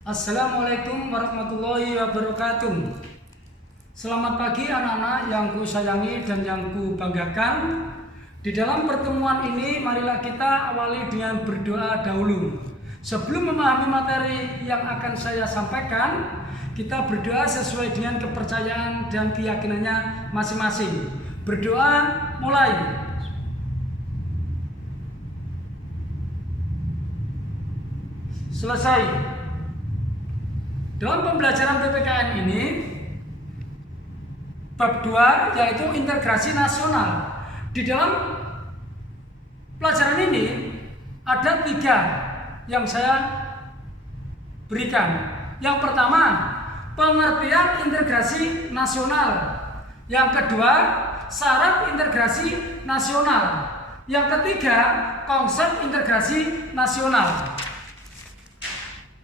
Assalamualaikum warahmatullahi wabarakatuh. Selamat pagi anak-anak yang ku sayangi dan yang ku banggakan. Di dalam pertemuan ini marilah kita awali dengan berdoa dahulu. Sebelum memahami materi yang akan saya sampaikan, kita berdoa sesuai dengan kepercayaan dan keyakinannya masing-masing. Berdoa mulai. Selesai. Dalam pembelajaran PPKN ini, bab 2 yaitu integrasi nasional. Di dalam pelajaran ini ada 3 yang saya berikan. Yang pertama, pengertian integrasi nasional. Yang kedua, syarat integrasi nasional. Yang ketiga, konsep integrasi nasional.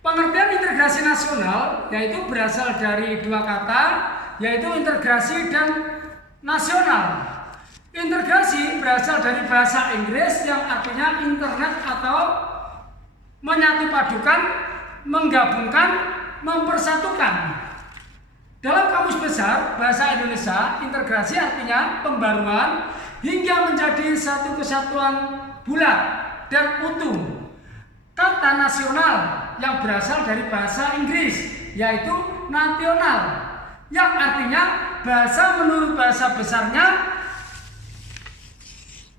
Pengertian integrasi nasional yaitu berasal dari 2 kata, yaitu integrasi dan nasional. Integrasi berasal dari bahasa Inggris yang artinya internet atau menyatu padukan, menggabungkan, mempersatukan. Dalam Kamus Besar Bahasa Indonesia, integrasi artinya pembaruan hingga menjadi satu kesatuan bulat dan utuh. Kata nasional yang berasal dari bahasa Inggris yaitu nasional, yang artinya bahasa menurut bahasa besarnya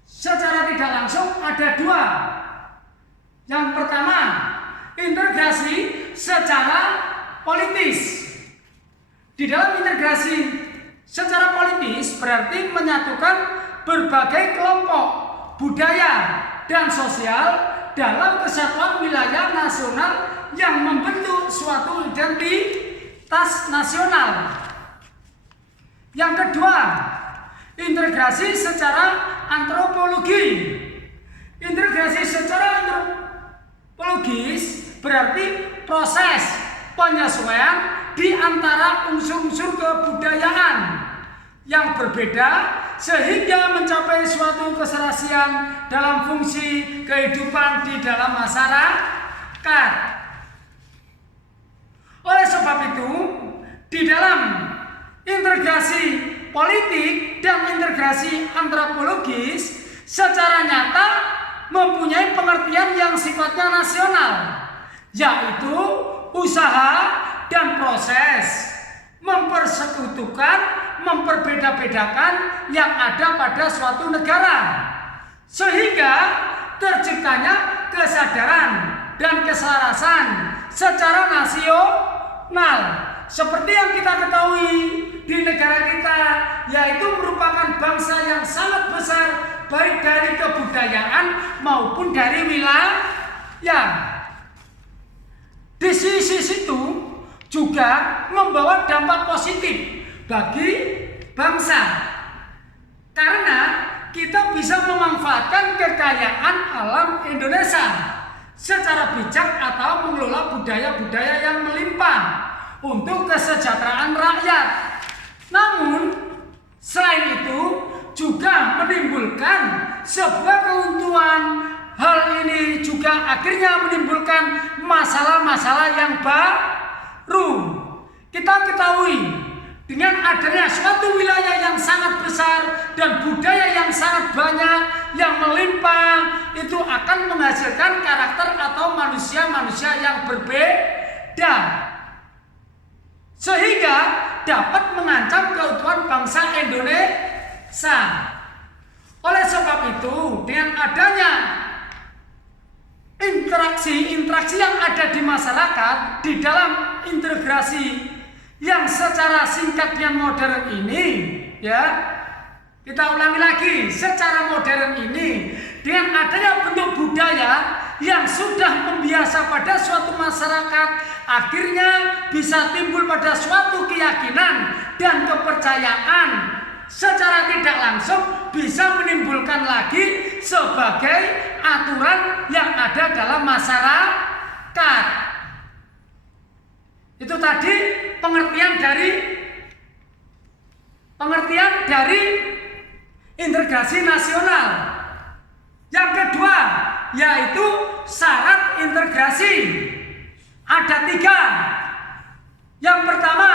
secara tidak langsung ada 2. Yang pertama, integrasi secara politis. Di dalam integrasi secara politis berarti menyatukan berbagai kelompok budaya dan sosial dalam kesatuan wilayah nasional yang membentuk suatu identitas nasional. Yang kedua, integrasi secara antropologi. Integrasi secara antropologis berarti proses penyesuaian di antara unsur-unsur kebudayaan yang berbeda sehingga mencapai suatu keserasian dalam fungsi kehidupan di dalam masyarakat. Oleh sebab itu, di dalam integrasi politik dan integrasi antropologis secara nyata mempunyai pengertian yang sifatnya nasional, yaitu usaha dan proses mempersekutukan, memperbeda-bedakan yang ada pada suatu negara, sehingga terciptanya kesadaran dan keselarasan secara nasional. Seperti yang kita ketahui di negara kita, yaitu merupakan bangsa yang sangat besar baik dari kebudayaan maupun dari wilayah. Di sisi situ juga membawa dampak positif bagi bangsa, karena kita bisa memanfaatkan kekayaan alam Indonesia secara bijak atau mengelola budaya-budaya yang melimpah untuk kesejahteraan rakyat. Namun selain itu juga menimbulkan sebuah keuntungan. Hal ini juga akhirnya menimbulkan masalah-masalah yang baru. Kita ketahui, dengan adanya suatu wilayah yang sangat besar dan budaya yang sangat banyak yang melimpah, itu akan menghasilkan karakter atau manusia-manusia yang berbeda, sehingga dapat mengancam keutuhan bangsa Indonesia. Oleh sebab itu, dengan adanya interaksi yang ada di masyarakat di dalam integrasi yang secara singkat dan modern ini, ya, kita ulangi lagi, secara modern ini, dengan adanya bentuk budaya yang sudah membiasa pada suatu masyarakat, akhirnya bisa timbul pada suatu keyakinan dan kepercayaan secara tidak langsung bisa menimbulkan lagi sebagai aturan yang ada dalam masyarakat. Itu tadi pengertian dari integrasi nasional. Yang kedua yaitu syarat integrasi. ada 3. Yang pertama,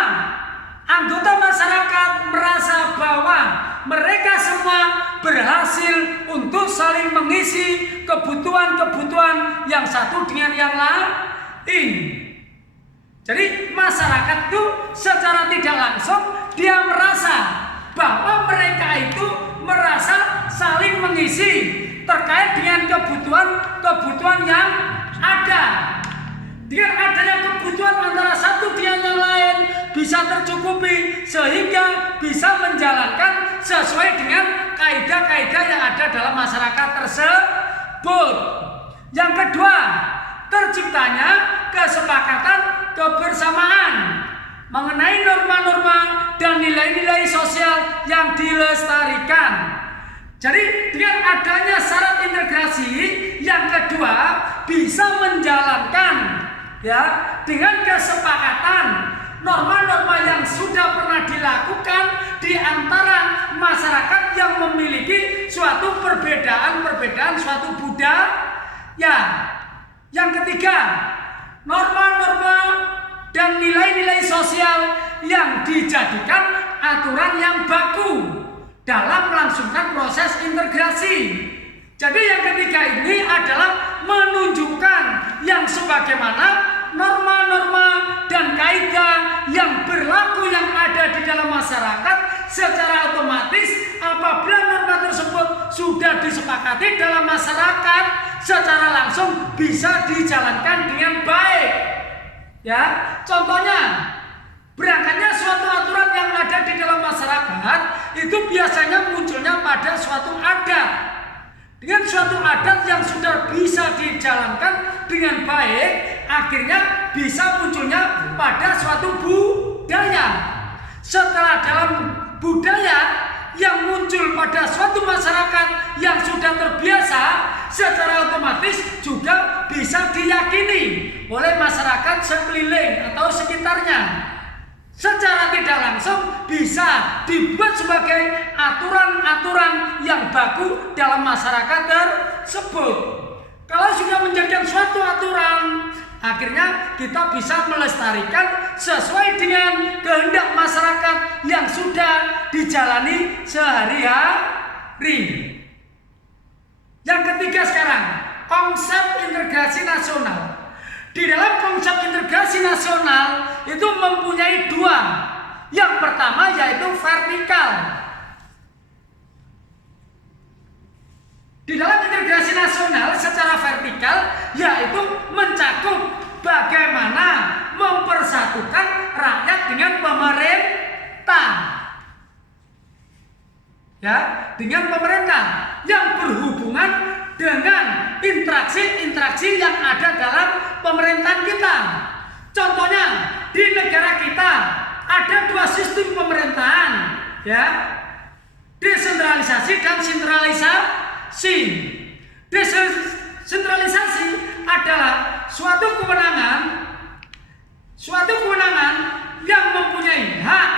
anggota masyarakat merasa bahwa mereka semua berhasil untuk saling mengisi kebutuhan-kebutuhan yang satu dengan yang lain. Jadi masyarakat itu secara tidak langsung dia merasa bahwa mereka itu merasa saling mengisi terkait dengan kebutuhan yang ada. Dengan adanya kebutuhan antara satu dengan yang lain bisa tercukupi sehingga bisa menjalankan sesuai dengan kaidah-kaidah yang ada dalam masyarakat tersebut. Yang kedua, terciptanya kesepakatan kebersamaan mengenai norma-norma dan nilai-nilai sosial yang dilestarikan. Jadi dengan adanya syarat integrasi yang kedua bisa menjalankan dengan kesepakatan norma-norma yang sudah pernah dilakukan di antara masyarakat yang memiliki suatu perbedaan suatu budaya. Yang ketiga, norma-norma dan nilai-nilai sosial yang dijadikan aturan yang baku dalam melangsungkan proses integrasi. Jadi yang ketiga ini adalah menunjukkan yang sebagaimana norma-norma dan kaidah yang berlaku yang ada di dalam masyarakat secara otomatis apabila norma tersebut sudah disepakati dalam masyarakat secara langsung bisa dijalankan dengan baik. Ya, contohnya berangkatnya suatu aturan yang ada di dalam masyarakat itu biasanya munculnya pada suatu adat. Dengan suatu adat yang sudah bisa dijalankan dengan baik, akhirnya bisa munculnya pada suatu budaya. Setelah dalam budaya yang muncul pada suatu masyarakat yang sudah terbiasa, secara otomatis juga bisa diyakini oleh masyarakat sekeliling atau sekitarnya. Secara tidak langsung bisa dibuat sebagai aturan-aturan yang baku dalam masyarakat tersebut. Kalau sudah menjadikan suatu aturan, akhirnya kita bisa melestarikan sesuai dengan kehendak masyarakat yang sudah dijalani sehari-hari. Yang ketiga sekarang, konsep integrasi nasional. Di dalam konsep integrasi nasional itu mempunyai 2. Yang pertama yaitu vertikal. Di dalam integrasi nasional secara vertikal yaitu mencakup bagaimana mempersatukan rakyat dengan pemerintah. Ya, dengan pemerintah yang berhubungan dengan interaksi-interaksi yang ada dalam pemerintahan kita. Contohnya di negara kita ada 2 sistem pemerintahan, ya, desentralisasi dan sentralisasi. Desentralisasi adalah suatu kewenangan yang mempunyai hak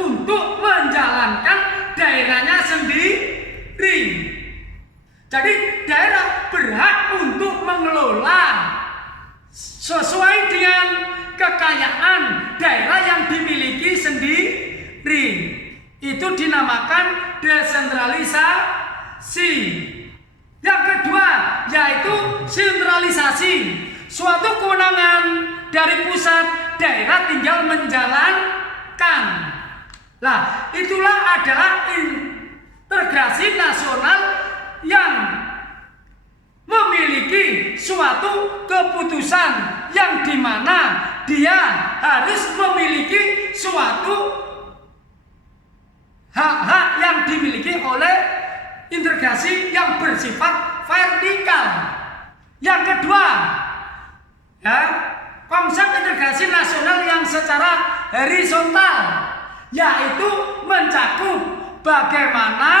untuk menjalankan daerahnya sendiri. Jadi daerah berhak untuk mengelola sesuai dengan kekayaan daerah yang dimiliki sendiri. Itu dinamakan desentralisasi. Yang kedua yaitu sentralisasi. Suatu kewenangan dari pusat, daerah tinggal menjalankan. Lah, itulah adalah integrasi nasional yang memiliki suatu keputusan yang dimana dia harus memiliki suatu hak-hak yang dimiliki oleh integrasi yang bersifat vertikal. Yang kedua, ya, konsep integrasi nasional yang secara horizontal, yaitu mencakup bagaimana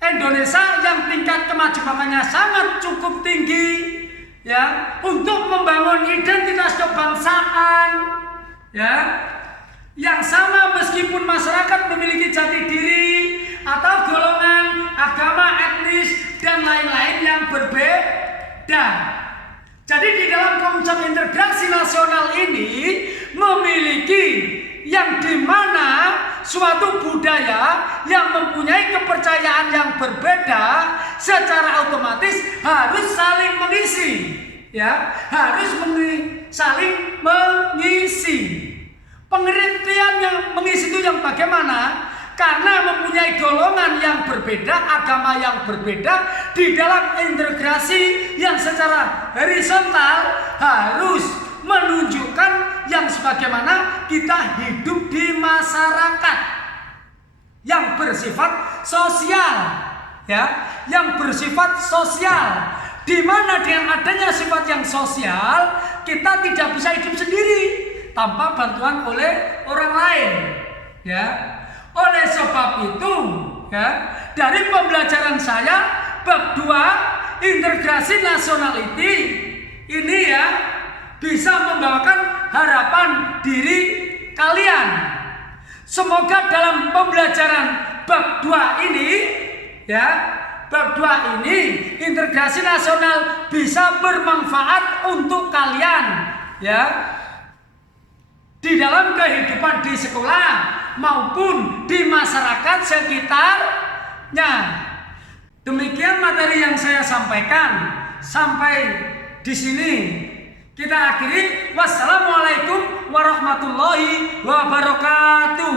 Indonesia yang tingkat kemajuannya sangat cukup tinggi, ya, untuk membangun identitas kebangsaan, ya, yang sama meskipun masyarakat memiliki jati diri atau golongan, agama, etnis dan lain-lain yang berbeda. Jadi di dalam dalam konsep integrasi nasional ini memiliki yang dimana suatu budaya yang mempunyai kepercayaan yang berbeda secara otomatis harus saling mengisi, ya, harus saling mengisi. Pengertian yang mengisi itu yang bagaimana? Karena mempunyai golongan yang berbeda, agama yang berbeda di dalam integrasi yang secara horizontal harus menunjukkan yang sebagaimana kita hidup di masyarakat yang bersifat sosial, ya, yang bersifat sosial, di mana dengan adanya sifat yang sosial kita tidak bisa hidup sendiri tanpa bantuan oleh orang lain, ya. Oleh sebab itu, ya, dari pembelajaran saya bab 2 integrasi nationality ini, ya, bisa membawakan harapan diri kalian. Semoga dalam pembelajaran bab 2 ini, ya, bab 2 ini integrasi nasional bisa bermanfaat untuk kalian, ya, di dalam kehidupan di sekolah maupun di masyarakat sekitarnya. Demikian materi yang saya sampaikan. Sampai di sini kita akhiri. Wassalamualaikum warahmatullahi wabarakatuh.